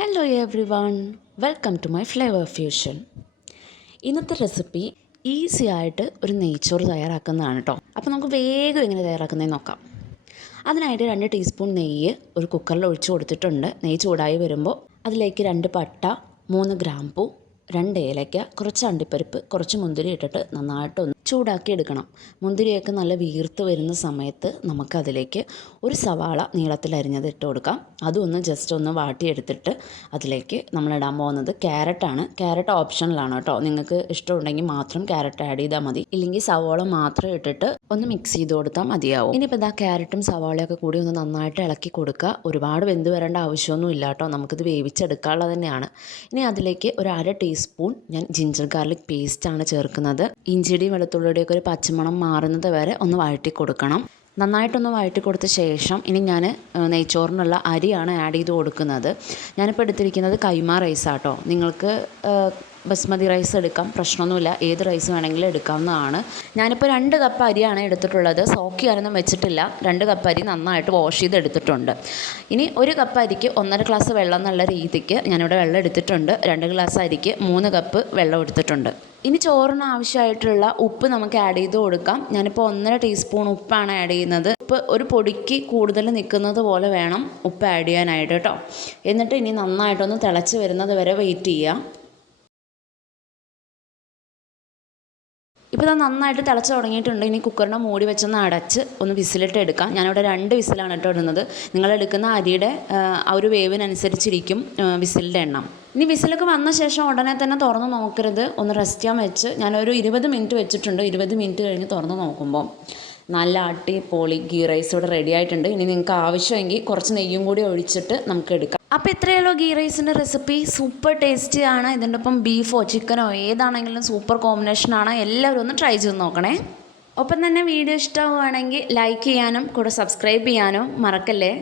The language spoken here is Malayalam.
Hello everyone, welcome to my flavour fusion. ഇന്നത്തെ റെസിപ്പി ഈസി ആയിട്ട് ഒരു നെയ്ച്ചോറ് തയ്യാറാക്കുന്നതാണ് കേട്ടോ. അപ്പോൾ നമുക്ക് വേഗം എങ്ങനെ തയ്യാറാക്കുന്നതെന്ന് നോക്കാം. അതിനായിട്ട് 2 ടീസ്പൂൺ നെയ്യ് ഒരു കുക്കറിൽ ഒഴിച്ച് കൊടുത്തിട്ടുണ്ട്. നെയ്യ് ചൂടായി വരുമ്പോൾ അതിലേക്ക് 2 പട്ട, 3 ഗ്രാമ്പൂ, 2 ഏലയ്ക്ക, കുറച്ച് അണ്ടിപ്പരിപ്പ്, കുറച്ച് മുന്തിരി ഇട്ടിട്ട് നന്നായിട്ടൊന്ന് ചൂടാക്കി എടുക്കണം. മുന്തിരിയൊക്കെ നല്ല വീർത്ത് വരുന്ന സമയത്ത് നമുക്കതിലേക്ക് ഒരു സവാള നീളത്തിൽ അരിഞ്ഞത് ഇട്ട് കൊടുക്കാം. അതും ഒന്ന് ജസ്റ്റ് ഒന്ന് വാട്ടിയെടുത്തിട്ട് അതിലേക്ക് നമ്മളിടാൻ പോകുന്നത് ക്യാരറ്റാണ്. ക്യാരറ്റ് ഓപ്ഷണലാണ് കേട്ടോ. നിങ്ങൾക്ക് ഇഷ്ടമുണ്ടെങ്കിൽ മാത്രം ക്യാരറ്റ് ആഡ് ചെയ്താൽ മതി, ഇല്ലെങ്കിൽ സവാള മാത്രം ഇട്ടിട്ട് ഒന്ന് മിക്സ് ചെയ്ത് കൊടുത്താൽ മതിയാവും. ഇനിയിപ്പോൾ ഇതാ ക്യാരറ്റും സവാളയൊക്കെ കൂടി ഒന്ന് നന്നായിട്ട് ഇളക്കി കൊടുക്കുക. ഒരുപാട് വെന്ത് വരേണ്ട ആവശ്യമൊന്നും ഇല്ല കേട്ടോ, നമുക്കിത് വേവിച്ചെടുക്കാനുള്ളത് തന്നെയാണ്. ഇനി അതിലേക്ക് ഒരു 1/2 ടീസ്പൂൺ ഞാൻ ജിഞ്ചർ ഗാർലിക് പേസ്റ്റാണ് ചേർക്കുന്നത്. ഇഞ്ചിയുടെയും വെളുത്തുള്ളിയുടെയൊക്കെ ഒരു പച്ചമണം മാറുന്നത് വരെ ഒന്ന് വഴറ്റി കൊടുക്കണം. നന്നായിട്ടൊന്ന് വഴറ്റി കൊടുത്ത ശേഷം ഇനി ഞാൻ നെയ്ച്ചോറിനുള്ള അരിയാണ് ആഡ് ചെയ്ത് കൊടുക്കുന്നത്. ഞാനിപ്പോൾ എടുത്തിരിക്കുന്നത് കൈമ റൈസാട്ടോ. നിങ്ങൾക്ക് ബസ്മതി റൈസ് എടുക്കാം, പ്രശ്നമൊന്നുമില്ല. ഏത് റൈസ് വേണമെങ്കിലും എടുക്കാവുന്നതാണ്. ഞാനിപ്പോൾ 2 കപ്പ് അരിയാണ് എടുത്തിട്ടുള്ളത്. സോക്ക് ചെയ്യാനൊന്നും വെച്ചിട്ടില്ല. 2 കപ്പ് അരി നന്നായിട്ട് വാഷ് ചെയ്ത് എടുത്തിട്ടുണ്ട്. ഇനി 1 കപ്പ് അരിക്ക് 1.5 ഗ്ലാസ് വെള്ളം എന്നുള്ള രീതിക്ക് ഞാനിവിടെ വെള്ളം എടുത്തിട്ടുണ്ട്. 2 ഗ്ലാസ് അരിക്ക് 3 കപ്പ് വെള്ളം എടുത്തിട്ടുണ്ട്. ഇനി ചോറിന് ആവശ്യമായിട്ടുള്ള ഉപ്പ് നമുക്ക് ആഡ് ചെയ്ത് കൊടുക്കാം. ഞാനിപ്പോൾ 1.5 ടീസ്പൂൺ ഉപ്പാണ് ആഡ് ചെയ്യുന്നത്. ഉപ്പ് ഒരു പൊടിക്ക് കൂടുതൽ നിൽക്കുന്നത് പോലെ വേണം ഉപ്പ് ആഡ് ചെയ്യാനായിട്ട് കേട്ടോ. എന്നിട്ട് ഇനി നന്നായിട്ടൊന്ന് തിളച്ച് വരുന്നത് വരെ വെയിറ്റ് ചെയ്യുക. ഇപ്പോൾ ഇത് നന്നായിട്ട് തിളച്ച് തുടങ്ങിയിട്ടുണ്ട്. ഇനി കുക്കറിനെ മൂടി വെച്ചൊന്ന് അടച്ച് ഒന്ന് വിസിലിട്ട് എടുക്കാം. ഞാനിവിടെ 2 വിസിലാണ് കേട്ടോ ഇടുന്നത്. നിങ്ങളെടുക്കുന്ന അരിയുടെ ആ ഒരു വേവിനനുസരിച്ചിരിക്കും വിസിലിൻ്റെ എണ്ണം. ഇനി വിസിലൊക്കെ വന്ന ശേഷം ഉടനെ തന്നെ തുറന്ന് നോക്കരുത്, ഒന്ന് റെസ്റ്റ് ചെയ്യാൻ വെച്ച് ഞാനൊരു 20 മിനിറ്റ് വെച്ചിട്ടുണ്ട്. 20 മിനിറ്റ് കഴിഞ്ഞ് തുറന്ന് നോക്കുമ്പോൾ നല്ല അടിപൊളി ഗീ റൈസ് ഇവിടെ റെഡി ആയിട്ടുണ്ട്. ഇനി നിങ്ങൾക്ക് ആവശ്യമെങ്കിൽ കുറച്ച് നെയ്യും കൂടി ഒഴിച്ചിട്ട് നമുക്ക് എടുക്കാം. അപ്പോൾ ഇത്രയുള്ളൂ ഗീ റൈസിൻ്റെ റെസിപ്പി. സൂപ്പർ ടേസ്റ്റിയാണ്. ഇതിൻ്റെ ഒപ്പം ബീഫോ ചിക്കനോ ഏതാണെങ്കിലും സൂപ്പർ കോമ്പിനേഷനാണ്. എല്ലാവരും ഒന്ന് ട്രൈ ചെയ്ത് നോക്കണേ. ഒപ്പം തന്നെ വീഡിയോ ഇഷ്ടമാവുകയാണെങ്കിൽ ലൈക്ക് ചെയ്യാനും കൂടെ സബ്സ്ക്രൈബ് ചെയ്യാനും മറക്കല്ലേ.